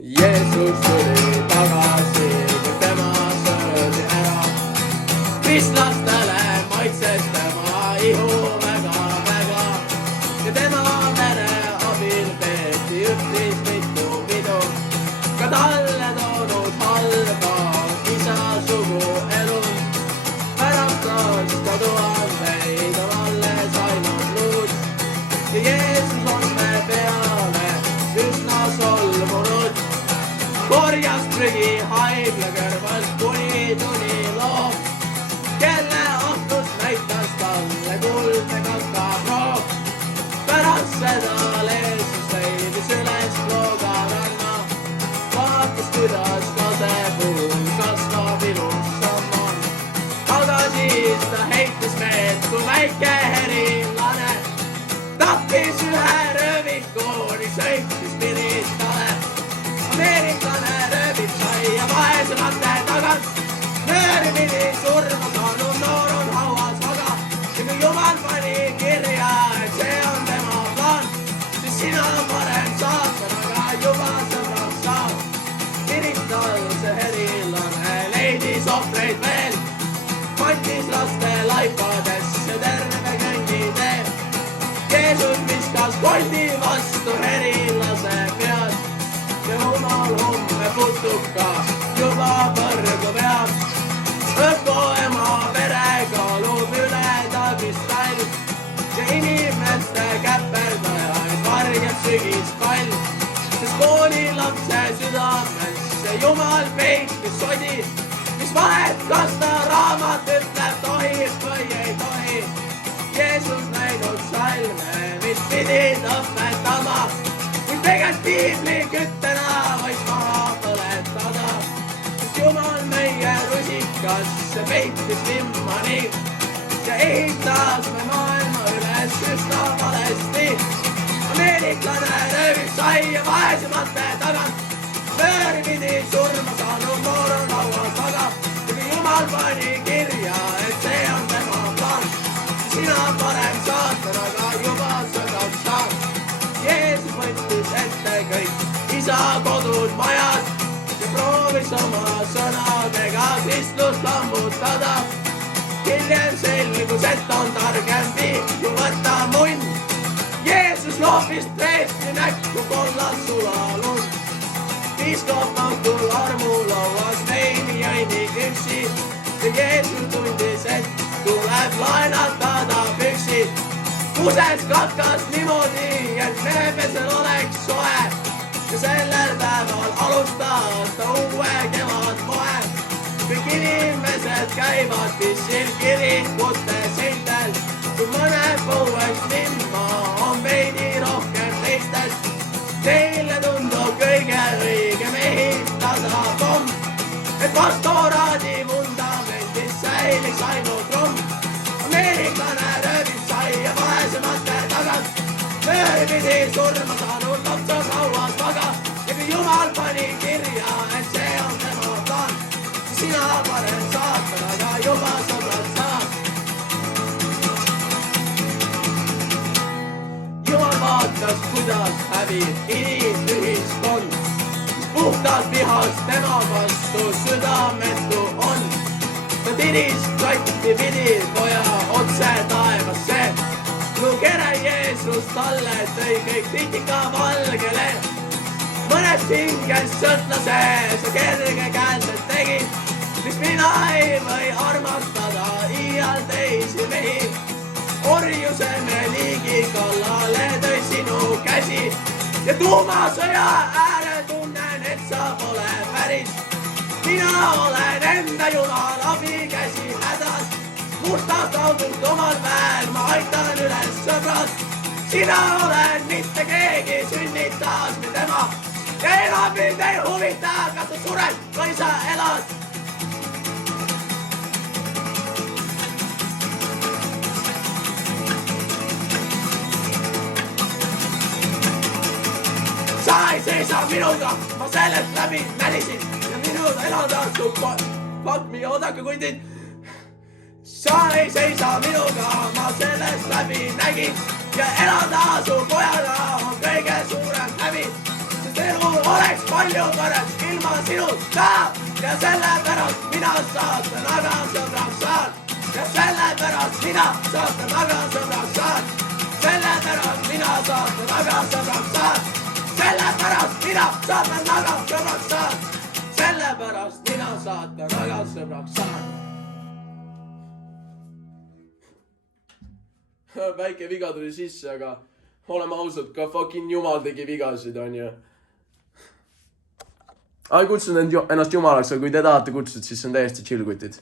Jeesus tuli tagasi, kui tema söödi ära. Kristlastele maitses tema ihu väga-väga ja tema vere abil peeti üpris mitu pidu. Ka talle toonud halba isa sugu elu. Pärast aasta tuhandeid on alles ainult luud ja Jeesus on me peale üsna solvunud. Korjas prügi haigla kõrvalt kuni tuli loom, kelle ahtus näitas talle kuldne kakaproov. Pärast seda Jeesus leidis üles Klooga ranna, vaatas kuidas kasepuu kasvab ilusam on. Aga siis ta heitis meelt kui väike herilane, tappis ühe rööviku ning sõitis Piristale. Ameeriklane röövib sai ja vaesemate tagant. Nööri pidi surma saanud noor on hauas vaga. Ja kui Jumal pani kirja, et see on tema plaan, siis sina parem saatanaga juba sõbraks saab. Piristal see herilane leidis ohvreid veel, kantis laste laipadesse terve kõnnitee. Jeesus viskas koldi vastu herilase pead ja Jumal homme putuka juba põrgu peab. Õko ema verega loob üle tagistall ja inimeste käperdajaid varjab sügispall. Sest koolilapse südamesse Jumal peitis sodi, mis vahet, kas ta raamat ütleb tohib või ei tohi. Jeesus näinud salme, mis pidid õpetama, kuid tegelikult piibli küttena võis maha põletada. Sest Jumal meie rusikasse peitis vimma nii ja ehitas me maailma üles üsna valesti. Ameeriklane röövis sai ja vaesemate tagant. Nööri pidi surma saanud noor on hauas vaga. Ja kui Jumal pani kirja, et see on tema plaan, sina parem saatanaga juba sõbraks saad. Jeesus võttis ette kõik isa kodud majad ja proovis oma sõnadega kristlust lammutada. Hiljem selgus, et on targem viib ju võtta munn. Jeesus loopis preestri näkku kollas sulalund. Piiskop õhtul armulauas veini jõini küpsi ja Jeesus tundis, et tuleb laenatada püksid. Kuses katkas niimoodi, et meepesel oleks soe ja sellel päeval alustas ta uue kevad moe. Kõik inimesed käivad pissil kirikute seintel, kui mõne põueks vimma on veidi rohkem teistest. Teile tundub kõige õigem ehitada pomm, et pastoraadi vundamentis säiliks ainult romm. Ameeriklane röövis sai ja vaesemate tagant. Nööri pidi surma saanud laps on hauas vaga. Ja kui Jumal pani kirja, et see on tema plaan, siis sina parem saatanaga juba sõbrad saad. Jumal vaatas, kuidas hävib inimühiskond, mis puhtalt vihas tema vastu südametu on. Ta tiris katti pidi poja otse taevasse. Kere Jeesus talle tõi kõik kriitika valgele. Mõnest hinges sõtlase sa kergekäelselt tegid, mis mina ei või armastada iial teisi mehi. Orjuse me liigi kallale tõi sinu käsi ja tuumasõja ääre tunnen, et sa pole päris. Mina olen enda Jumal abikäsi hädas, mustast august omal väel ma aitan üles sõbrad. Sina olen mitte keegi, sünnitas me tema ja enam mind ei huvita, kas sa sured või sa elad. Sa ei seisa minuga, ma sellest läbi nälisin ja minu eladas su fuck me, oodake kundid. Sa ei seisa minuga, ma sellest läbi nägin ja elada su pojana on kõige suurem häbi. elu oleks palju parem ilma sinuta ja sellepärast mina saatan aga sõbraks saan ja sellepärast mina saatan aga sõbraks saan sellepärast mina saatan aga sõbraks saan sellepärast mina saatan aga sõbraks saan sellepärast mina saatan aga sõbraks saan. Väike viga tuli sisse, aga oleme ausad, ka fucking jumal tegi vigasid, on ju. Kutsun ennast jumalaks, aga kui te tahate kutsuda, siis on täiesti chill kutid.